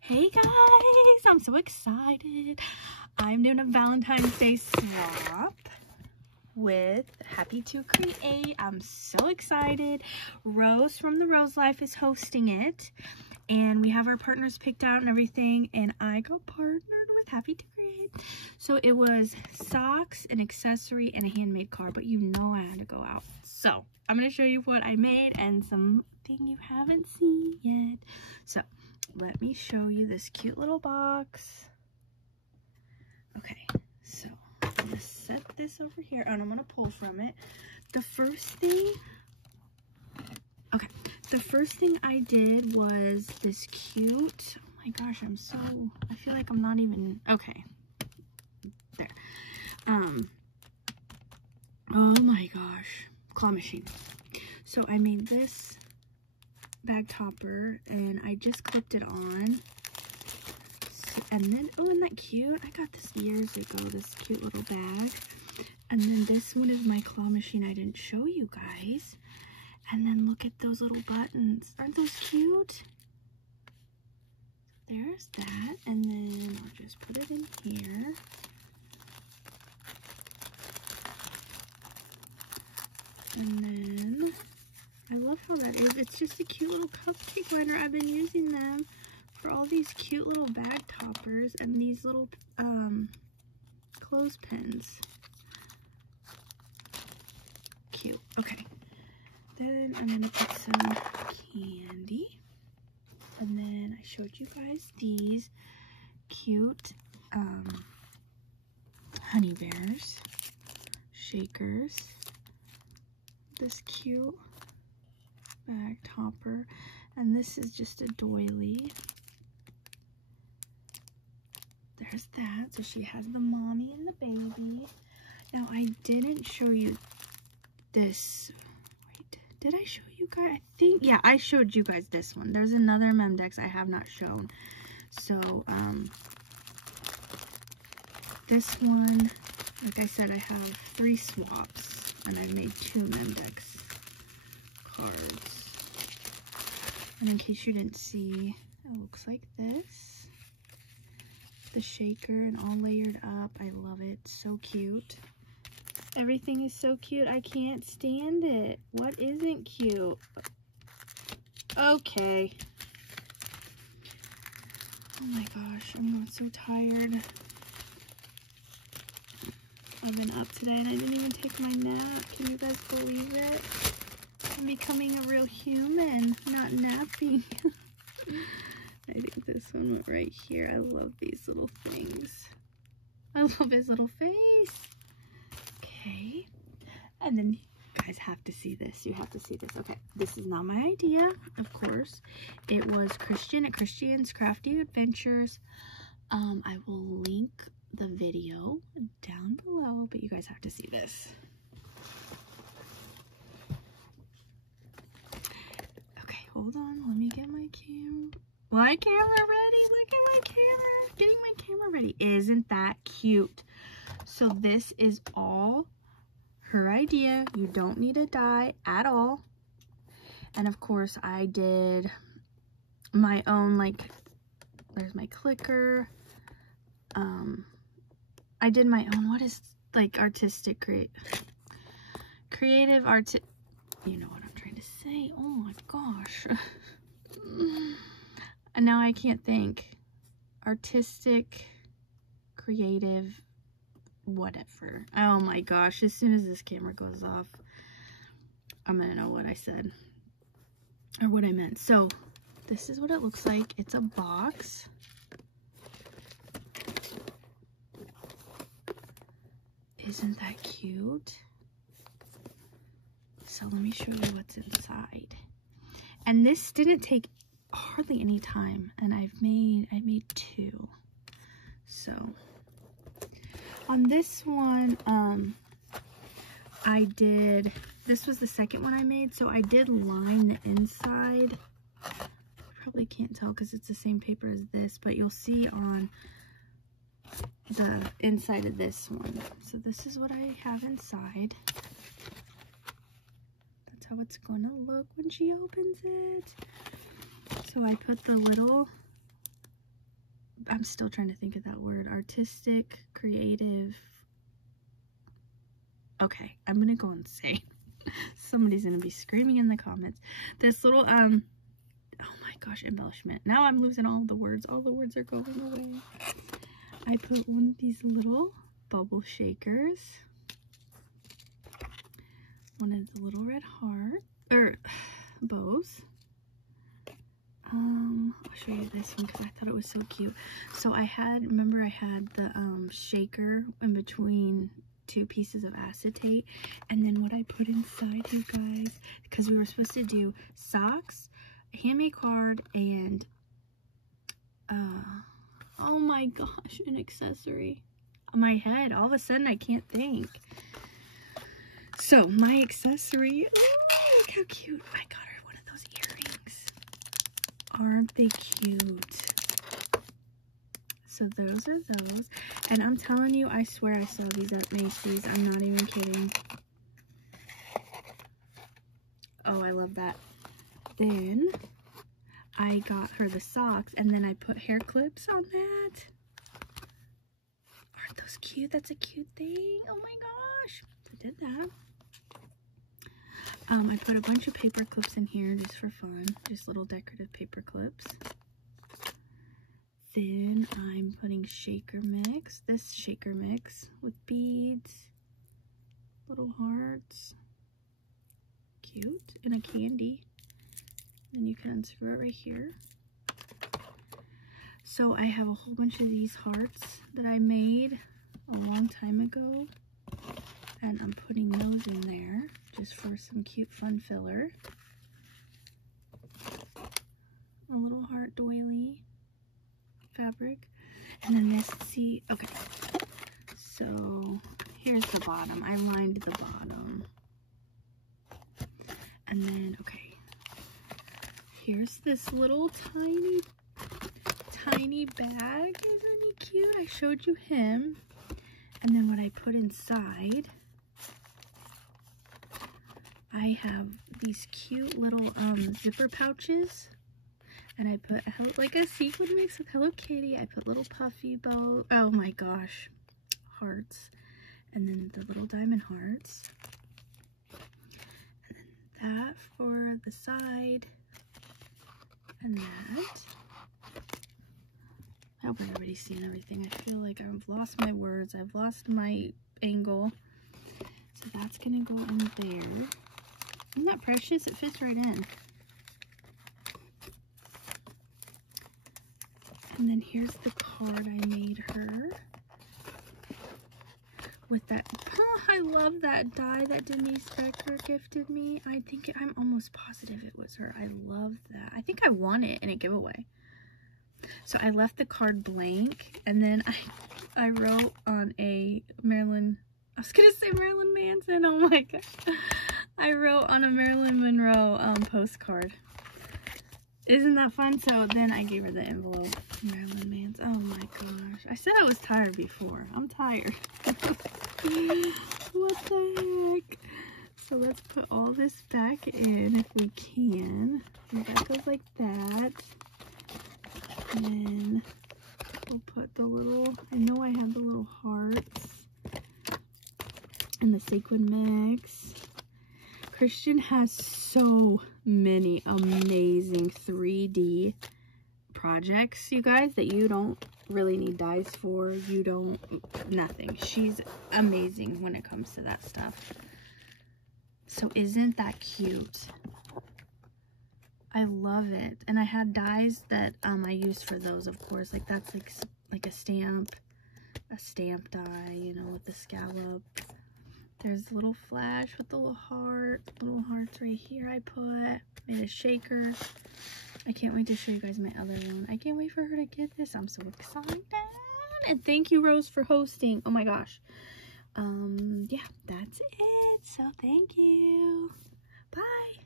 Hey guys, I'm so excited. I'm doing a Valentine's Day swap with Happy to Create. I'm so excited. Rose from the Rose Life is hosting it, and we have our partners picked out and everything, and I got partnered with Happy to Create. So it was socks, an accessory, and a handmade card, but you know I had to go out. So I'm going to show you what I made and something you haven't seen yet. So let me show you this cute little box. Okay, so I'm going to set this over here, and I'm going to pull from it. The first thing I did was this cute, oh my gosh, I feel like I'm not even, okay, there. Oh my gosh, claw machine. So I made this bag topper, and I just clipped it on. And then, oh, isn't that cute? I got this years ago, this cute little bag. And then this one is my claw machine I didn't show you guys. And then look at those little buttons. Aren't those cute? There's that. And then I'll just put it in here. And then I love how that is. It's just a cute little cupcake liner. I've been using them for all these cute little bag toppers and these little clothespins. Cute. Okay. Then I'm going to put some candy. And then I showed you guys these cute honey bears, shakers, this cute bag topper, and this is just a doily. There's that. So she has the mommy and the baby. Now I didn't show you this. Wait, did I show you guys? I think, yeah, I showed you guys this one. There's another Memdex I have not shown. So this one, like I said, I have 3 swaps, and I've made 2 Memdex cards. And in case you didn't see, it looks like this. The shaker and all layered up. I love it. So cute. Everything is so cute. I can't stand it. What isn't cute? Okay. Oh my gosh, I'm so tired. I've been up today and I didn't even take my nap. Can you guys believe it? I'm becoming a real human, not napping. I think this one went right here. I love these little things. I love his little face. Okay. And then you guys have to see this. You have to see this. Okay. This is not my idea, of course. It was Christian at Christian's Crafty Adventures. I will link the video down below, but you guys have to see this. Okay, hold on. Let me get my camera. My camera ready. Look at my camera. Getting my camera ready. Isn't that cute? So this is all her idea. You don't need a die at all. And of course I did my own, like, there's my clicker. I did my own, what is, like, artistic, creative art, you know what I'm trying to say. Oh my gosh. And now I can't think. Artistic, creative, whatever. Oh my gosh, as soon as this camera goes off, I'm gonna know what I said or what I meant. So this is what it looks like. It's a box. Isn't that cute? So let me show you what's inside. And this didn't take hardly any time, and I made 2. So on this one, this was the second one I made, so I did line the inside. You probably can't tell because it's the same paper as this, but you'll see on the inside of this one. So this is what I have inside. That's how it's gonna look when she opens it. So I put the little I'm still trying to think of that word. Artistic, creative. Okay, I'm gonna go insane. Somebody's gonna be screaming in the comments. This little, oh my gosh, embellishment. Now I'm losing all the words. All the words are going away. I put one of these little bubble shakers. One of the little red heart, or bows. I'll show you this one because I thought it was so cute. So remember I had the shaker in between two pieces of acetate, and then what I put inside, you guys, because we were supposed to do socks, a handmade card, and oh my gosh, an accessory. On my head, all of a sudden I can't think. So my accessory, oh, look how cute. I got her one of those earrings. Aren't they cute? So those are those. And I'm telling you, I swear I saw these at Macy's. I'm not even kidding. Oh, I love that. Then I got her the socks, and then I put hair clips on that. Aren't those cute? That's a cute thing. Oh my gosh. I did that. I put a bunch of paper clips in here just for fun. Just little decorative paper clips. Then I'm putting shaker mix. This shaker mix with beads, little hearts. Cute. And a candy. And you can unscrew it right here. So I have a whole bunch of these hearts that I made a long time ago. And I'm putting those in there just for some cute fun filler. A little heart doily fabric. And then this, see, okay. So here's the bottom. I lined the bottom. And then, okay. Here's this little tiny bag. Isn't he cute? I showed you him. And then what I put inside, I have these cute little zipper pouches, and I put like a sequin mix with Hello Kitty. I put little puffy bow, oh my gosh, hearts, and then the little diamond hearts, and then that for the side, and that. I hope everybody's seen everything. I feel like I've lost my words. I've lost my angle. So that's gonna go in there. Isn't that precious? It fits right in. And then here's the card I made her. With that, I love that die that Denise Becker gifted me. I'm almost positive it was her. I love that. I think I won it in a giveaway. So I left the card blank, and then I wrote on a Marilyn Manson, oh my god. I wrote on a Marilyn Monroe postcard. Isn't that fun? So then I gave her the envelope. Marilyn Manson, oh my gosh. I said I was tired before. I'm tired. What the heck? So let's put all this back in if we can. And that goes like that. And then we'll put the little, I know I have the little hearts and the sequin mix. Christian has so many amazing 3D projects, you guys, that you don't really need dies for. Nothing. She's amazing when it comes to that stuff. So isn't that cute? I love it. And I had dies that I used for those, of course. Like that's like a stamp die, you know, with the scallop. There's a little flash with the little hearts right here. I made a shaker. I can't wait to show you guys my other one. I can't wait for her to get this. I'm so excited. And thank you, Rose, for hosting. Oh my gosh. Yeah, that's it. So thank you. Bye.